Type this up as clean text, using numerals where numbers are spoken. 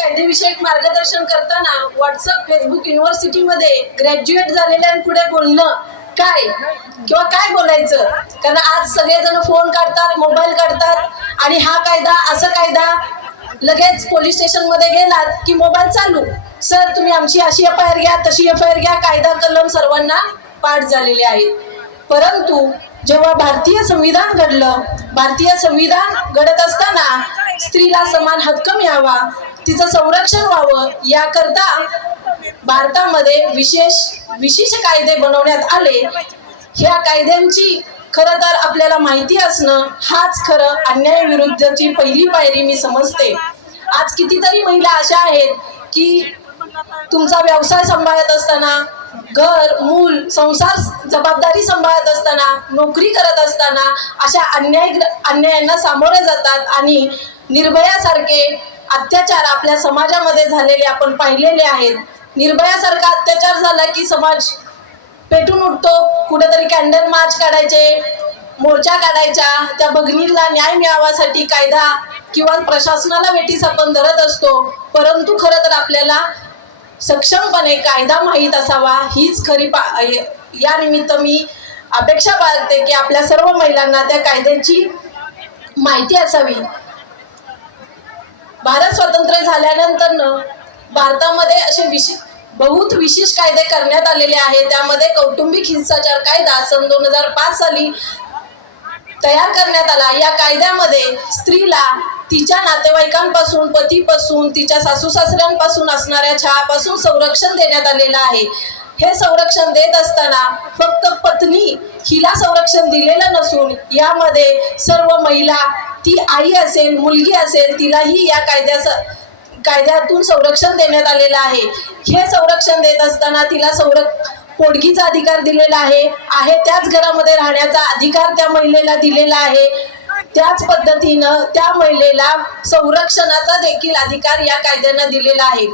कायदेविषयक मार्गदर्शन करताना व्हॉट्सअप फेसबुक युनिव्हर्सिटीमध्ये ग्रॅज्युएट झालेल्यांपुढे बोलणं काय किंवा काय बोलायचं, कारण आज सगळेजण फोन काढतात, मोबाईल काढतात आणि हा कायदा असं कायदा, लगेच पोलीस स्टेशनमध्ये गेलात की मोबाईल चालू, सर तुम्ही आमची अशी FIR घ्या, तशी FIR घ्या, कायदा कलम सर्वांना पाठ झालेले आहेत. परंतु जेव्हा भारतीय संविधान घडलं, भारतीय संविधान घडत असताना स्त्रीला समान हक्क मिळावा, तिचं संरक्षण व्हावं, याकरता भारतामध्ये विशेष कायदे बनवण्यात आले. ह्या कायद्यांची खरं तर आपल्याला माहिती असणं हाच खरं अन्यायाविरुद्धची पहिली पायरी मी समजते. आज कितीतरी महिला अशा आहेत की तुमचा व्यवसाय सांभाळत असताना, घर, मूल, संसार जबाबदारी सांभाळत असताना, नोकरी करत असताना अशा अन्यायांना सामोरे जातात आणि निर्भयासारखे अत्याचार आपल्या समाजामध्ये झालेले आपण पाहिलेले आहेत. निर्भयासारखा अत्याचार झाला की समाज पेटून उठतो, कुठेतरी कॅन्डल मार्च काढायचे, मोर्चा काढायचा, त्या भगिनीला न्याय मिळावासाठी कायदा किंवा प्रशासनाला वेठीस आपण धरत असतो. परंतु खरं तर आपल्याला सक्षमपणे कायदा माहीत असावा, हीच खरी या निमित्त मी अपेक्षा बाळगते की आपल्या सर्व महिलांना त्या कायद्याची माहिती असावी. भारत स्वतंत्र झाल्यानंतर भारतामध्ये असे बहुत विशेष कायदे करण्यात आलेले आहेत. त्यामध्ये कौटुंबिक हिंसाचार कायदा सन 2005 साली तयार करण्यात आला. या कायद्यामध्ये स्त्रीला तिच्या नातेवाईकांपासून, पतीपासून, तिच्या सासू सासऱ्यांपासून असणाऱ्या छळापासून संरक्षण देण्यात आलेलं आहे. हे संरक्षण देत असताना फक्त पत्नी हिला संरक्षण दिलेलं नसून यामध्ये सर्व महिला, ती आई असेल, मुलगी असेल, तिलाही या कायद्यातून संरक्षण देण्यात आलेलं आहे. हे संरक्षण देत असताना तिला पोटगीचा अधिकार दिलेला आहे, त्याच घरामध्ये राहण्याचा अधिकार त्या महिलेला दिलेला आहे. त्याच पद्धतीनं त्या महिलेला संरक्षणाचा देखील अधिकार या कायद्यानं दिलेला आहे.